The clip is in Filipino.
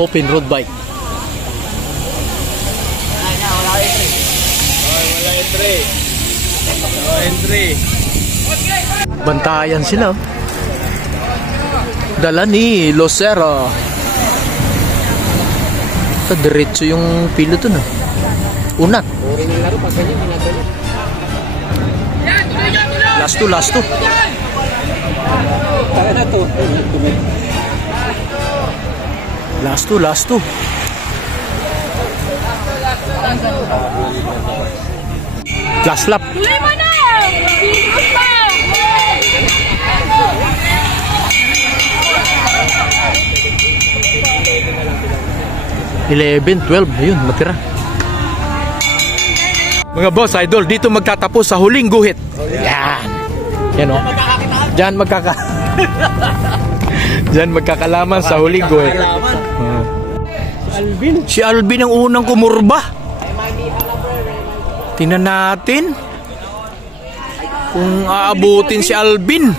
Open road bike. Wala entry. No entry. Bantayan sila. Dala ni Lucero. Diretso yung piloto na. Unat. Last two. Last two. Last lap. Tuloy mo na! Bilis pa! 11, 12, ayun, natira. Mga boss, idol, dito magtatapos sa huling guhit. Yan. Yan o. Diyan Diyan magkakalaman sa huling guhit. Si Alvin ang unang kumurba. Tingnan natin kung aabutin si Alvin.